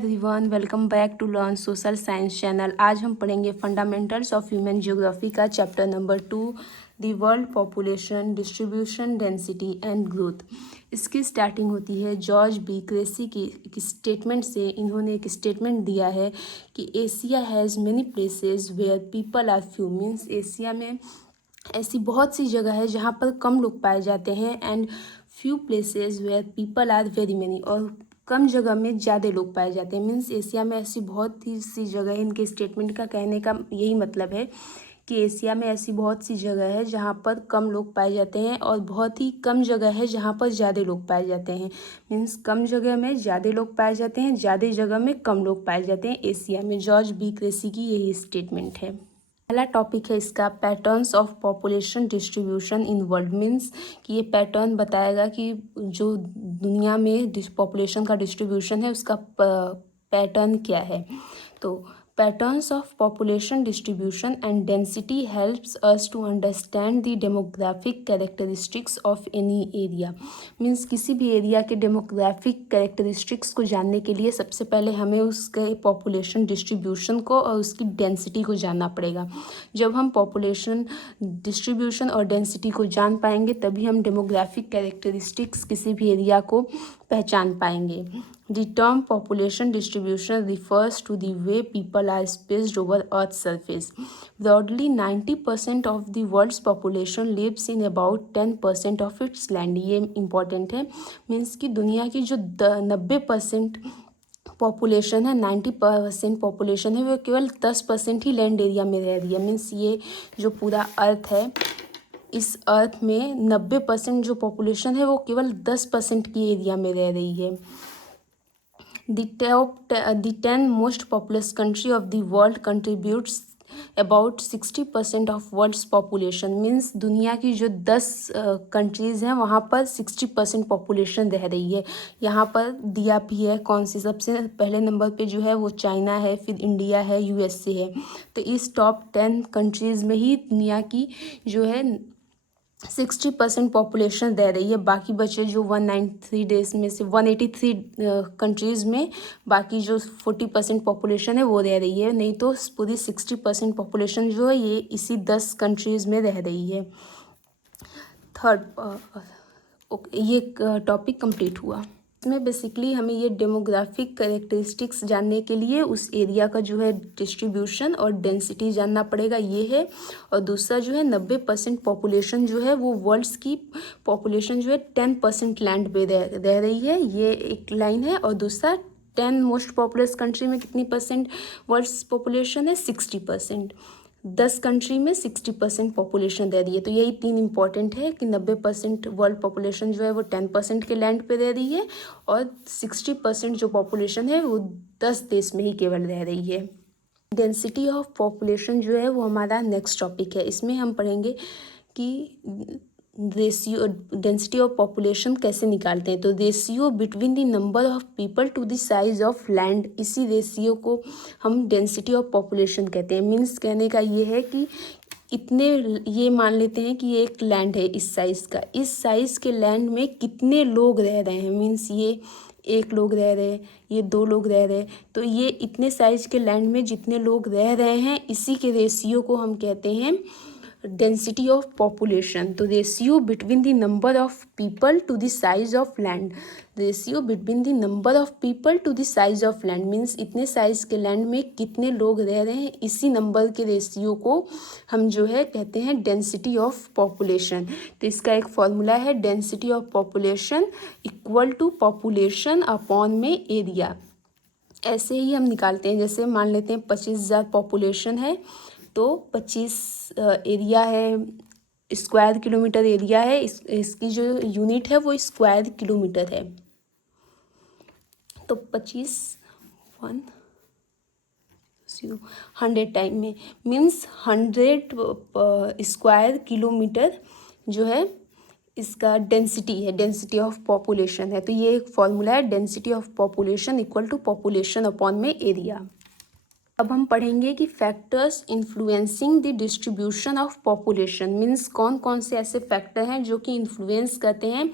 Everyone, welcome back to learn social science channel. आज हम पढ़ेंगे फंडामेंटल्स ऑफ ह्यूमन ज्योग्राफी का chapter number 2, the world population distribution density and growth. इसकी starting होती है George B Cressey की statement से। इन्होंने एक स्टेटमेंट दिया है कि Asia has many places where people are few. Means Asia में ऐसी बहुत सी जगह है जहाँ पर कम लोग पाए जाते हैं, and few places where people are very many, और कम जगह में ज़्यादा लोग पाए जाते हैं। मीन्स एशिया में ऐसी बहुत ही सी जगह है। इनके स्टेटमेंट का कहने का यही मतलब है कि एशिया में ऐसी बहुत सी जगह है जहाँ पर कम लोग पाए जाते हैं, और बहुत ही कम जगह है जहाँ पर ज़्यादा लोग पाए जाते हैं। मीन्स कम जगह में ज़्यादा लोग पाए जाते हैं, ज़्यादा जगह में कम लोग पाए जाते हैं एशिया में। जॉर्ज बी क्रेसी की यही स्टेटमेंट है। पहला टॉपिक है इसका patterns of population distribution in world. Means कि ये पैटर्न बताएगा कि जो दुनिया में पॉपुलेशन का डिस्ट्रीब्यूशन है उसका पैटर्न क्या है। तो patterns of population distribution and density helps us to understand the demographic characteristics of any area. Means किसी भी एरिया के डेमोग्राफिक कैरेक्टरिस्टिक्स को जानने के लिए सबसे पहले हमें उसके पॉपुलेशन डिस्ट्रीब्यूशन को और उसकी डेंसिटी को जानना पड़ेगा। जब हम पॉपुलेशन डिस्ट्रीब्यूशन और डेंसिटी को जान पाएंगे तभी हम डेमोग्राफिक कैरेक्टरिस्टिक्स किसी भी एरिया को पहचान पाएंगे। The term population distribution refers to the way people are spaced over Earth's surface. Broadly, 90% of the world's population lives in about 10% of its land. ये important है। मीन्स कि दुनिया की जो 90% पॉपुलेशन है, 90% पॉपुलेशन है, वो केवल 10% ही लैंड एरिया में रह रही है। मीन्स ये जो पूरा अर्थ है, इस अर्थ में 90% जो पॉपुलेशन है वो केवल 10% की एरिया में रह रही है। The 10 most populous country of the world contributes about 60% of world's population. Means दुनिया की जो 10 कंट्रीज़ हैं वहाँ पर 60% पॉपुलेशन रह रही है। यहाँ पर दिया भी है कौन सी। सबसे पहले नंबर पे जो है वो चाइना है, फिर इंडिया है, यूएसए है। तो इस टॉप 10 कंट्रीज़ में ही दुनिया की जो है 60% पॉपुलेशन रह रही है। बाकी बचे जो 193 देश में से 183 कंट्रीज़ में बाकी जो 40% पॉपुलेशन है वो रह रही है। नहीं तो पूरी 60% पॉपुलेशन जो है ये इसी 10 कंट्रीज़ में रह रही है। ये टॉपिक कंप्लीट हुआ। इसमें बेसिकली हमें ये डेमोग्राफिक कैरेक्टरिस्टिक्स जानने के लिए उस एरिया का जो है डिस्ट्रीब्यूशन और डेंसिटी जानना पड़ेगा, ये है। और दूसरा जो है 90% पॉपुलेशन जो है वो वर्ल्ड्स की पॉपुलेशन जो है 10% लैंड पे रह रही है, ये एक लाइन है। और दूसरा 10 मोस्ट पॉपुलस कंट्री में कितनी परसेंट वर्ल्ड्स पॉपुलेशन है, 60%। 10 कंट्री में 60% पॉपुलेशन रह रही है। तो यही 3 इंपॉर्टेंट है कि 90% वर्ल्ड पॉपुलेशन जो है वो 10% के लैंड पे रह रही है, और 60% जो पॉपुलेशन है वो 10 देश में ही केवल रह रही है। डेंसिटी ऑफ पॉपुलेशन जो है वो हमारा नेक्स्ट टॉपिक है। इसमें हम पढ़ेंगे कि रेशियो डेंसिटी ऑफ पॉपुलेशन कैसे निकालते हैं। तो ratio between the number of people to the size of land, इसी रेशियो को हम डेंसिटी ऑफ पॉपुलेशन कहते हैं। मीन्स कहने का ये है कि इतने, ये मान लेते हैं कि ये एक लैंड है इस साइज़ का, इस साइज़ के लैंड में कितने लोग रह रहे हैं। मीन्स ये 1 लोग रह रहे हैं, ये 2 लोग रह रहे हैं, तो ये इतने साइज़ के लैंड में जितने लोग रह रहे हैं इसी के रेशियो को हम कहते हैं डेंसिटी ऑफ पॉपुलेशन। तो ratio between the number of people to the size of land, ratio between the number of people to the size of land, means इतने साइज के लैंड में कितने लोग रह रहे हैं, इसी नंबर के रेशियो को हम जो है कहते हैं डेंसिटी ऑफ पॉपुलेशन। तो इसका एक फॉर्मूला है, density of population equal to population upon में एरिया। ऐसे ही हम निकालते हैं। जैसे मान लेते हैं 25,000 पॉपुलेशन है, तो 25 एरिया है, स्क्वायर किलोमीटर एरिया है, इसकी जो यूनिट है वो स्क्वायर किलोमीटर है। तो 25 100 टाइम में मीन्स 100 स्क्वायर किलोमीटर जो है इसका डेंसिटी है, डेंसिटी ऑफ पॉपुलेशन है। तो ये एक फॉर्मूला है, density of population equal to population upon में एरिया। अब हम पढ़ेंगे कि factors influencing the distribution of population. Means कौन कौन से ऐसे फैक्टर हैं जो कि इन्फ्लुएंस करते हैं